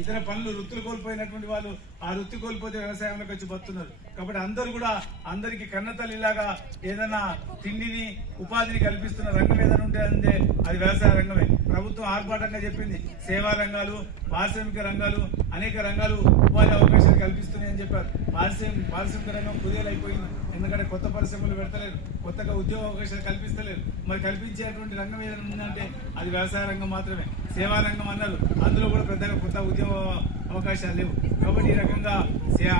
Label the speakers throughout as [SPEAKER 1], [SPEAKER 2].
[SPEAKER 1] ఇతర పనులు వృత్తులు కోల్పోయినటువంటి వాళ్ళు ఆ వృత్తి కోల్పోతే వ్యవసాయంలోకి వచ్చి బతున్నారు కాబట్టి అందరూ కూడా అందరికి కన్నతల్లిలాగా ఏదైనా తిండిని ఉపాధిని కల్పిస్తున్న రంగం ఏదైనా ఉంటే అంటే అది వ్యవసాయ రంగమే. ప్రభుత్వం ఆర్భాటంగా చెప్పింది సేవా రంగాలు పారిశ్రామిక రంగాలు అనేక రంగాలు ఉపాధి అవకాశాలు కల్పిస్తున్నాయని చెప్పారు. పారిశ్రామిక పారిశ్రామిక రంగం కుదేలైపోయింది. ఎందుకంటే కొత్త పరిశ్రమలు పెడతలేరు కొత్తగా ఉద్యోగ అవకాశాలు కల్పిస్తలేరు. మరి కల్పించేటువంటి రంగం ఏదైనా ఉందంటే అది వ్యవసాయ రంగం మాత్రమే. సేవా రంగం అన్నారు. అందులో కూడా పెద్దగా కొత్త ఉద్యోగ అవకాశాలు లేవు. కాబట్టి ఈ రకంగా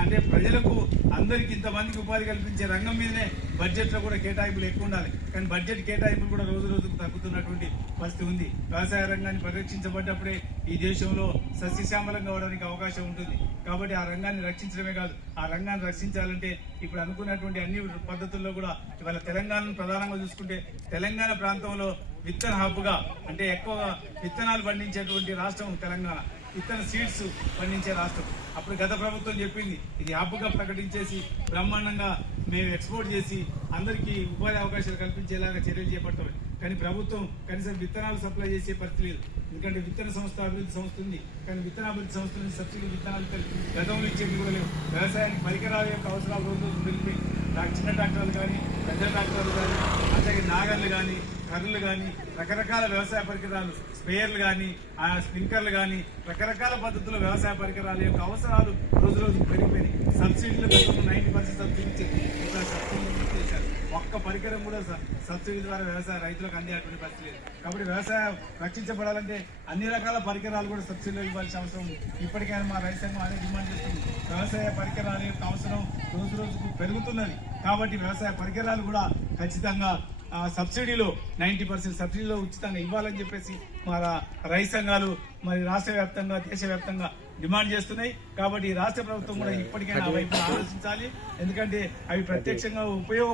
[SPEAKER 1] అంటే ప్రజలకు అందరికి ఇంతమందికి ఉపాధి కల్పించే రంగం మీదనే బడ్జెట్లో కూడా కేటాయింపులు ఎక్కువ ఉండాలి. కానీ బడ్జెట్ కేటాయింపులు కూడా రోజు రోజుకు తగ్గుతున్నటువంటి పరిస్థితి ఉంది. వ్యవసాయ రంగాన్ని పరిరక్షించబడ్డప్పుడే ఈ దేశంలో సస్యశ్యామలంగా అవడానికి అవకాశం ఉంటుంది. కాబట్టి ఆ రంగాన్ని రక్షించడమే కాదు ఆ రంగాన్ని రక్షించాలంటే ఇప్పుడు అనుకున్నటువంటి అన్ని పద్ధతుల్లో కూడా ఇవాళ తెలంగాణను ప్రధానంగా చూసుకుంటే తెలంగాణ ప్రాంతంలో విత్తన హబ్గా అంటే ఎక్కువగా విత్తనాలు పండించేటువంటి రాష్ట్రం తెలంగాణ. విత్తన సీడ్స్ పండించే రాష్ట్రం. అప్పుడు గత ప్రభుత్వం చెప్పింది ఇది యాప్గా ప్రకటించేసి బ్రహ్మాండంగా మేము ఎక్స్పోర్ట్ చేసి అందరికీ ఉపాధి అవకాశాలు కల్పించేలాగా చర్యలు చేపట్టాలి కానీ ప్రభుత్వం కనీసం విత్తనాలు సప్లై చేసే పరిస్థితి లేదు. ఎందుకంటే విత్తన సంస్థ అభివృద్ధి సంస్థ ఉంది. కానీ విత్తన అభివృద్ధి సంస్థ నుంచి సబ్సిడీ విత్తనాలు గతంలో ఇచ్చేవి కూడా లేవు. వ్యవసాయానికి పరికరాల యొక్క అవసరాలు రోజు రోజు పెరిగిపోయి చిన్న ట్రాక్టర్లు కానీ పెద్ద ట్రాక్టర్లు కానీ అట్లాగే నాగర్లు కానీ కర్రలు కానీ రకరకాల వ్యవసాయ పరికరాలు స్ప్రేయర్లు కానీ ఆ స్ప్రింకర్లు కానీ రకరకాల పద్ధతుల్లో వ్యవసాయ పరికరాల యొక్క అవసరాలు రోజు రోజు పెరిగిపోయినాయి. సబ్సిడీలు గతంలో నైన్టీ పర్సెంట్ సబ్సిడీ సబ్సిడీ చేశారు ఒక్క పరికరం కూడా సబ్సిడీ ద్వారా వ్యవసాయ రైతులకు అందేటువంటి పరిస్థితి లేదు. కాబట్టి వ్యవసాయం రక్షించబడాలంటే అన్ని రకాల పరికరాలు కూడా సబ్సిడీలో ఇవ్వాల్సిన అవసరం ఉంది. ఇప్పటికైనా మా రైతు సంఘం అదే డిమాండ్ చేస్తుంది. వ్యవసాయ పరికరాల యొక్క అవసరం రోజు రోజుకు పెరుగుతున్నది. కాబట్టి వ్యవసాయ పరికరాలు కూడా ఖచ్చితంగా సబ్సిడీలో నైంటీ పర్సెంట్ సబ్సిడీలో ఉచితంగా ఇవ్వాలని చెప్పేసి మన రైతు సంఘాలు మరి రాష్ట్ర వ్యాప్తంగా దేశవ్యాప్తంగా డిమాండ్ చేస్తున్నాయి. కాబట్టి ఈ రాష్ట్ర ప్రభుత్వం కూడా ఇప్పటికైనా ఆ వైపు ఆలోచించాలి. ఎందుకంటే అవి ప్రత్యక్షంగా ఉపయోగ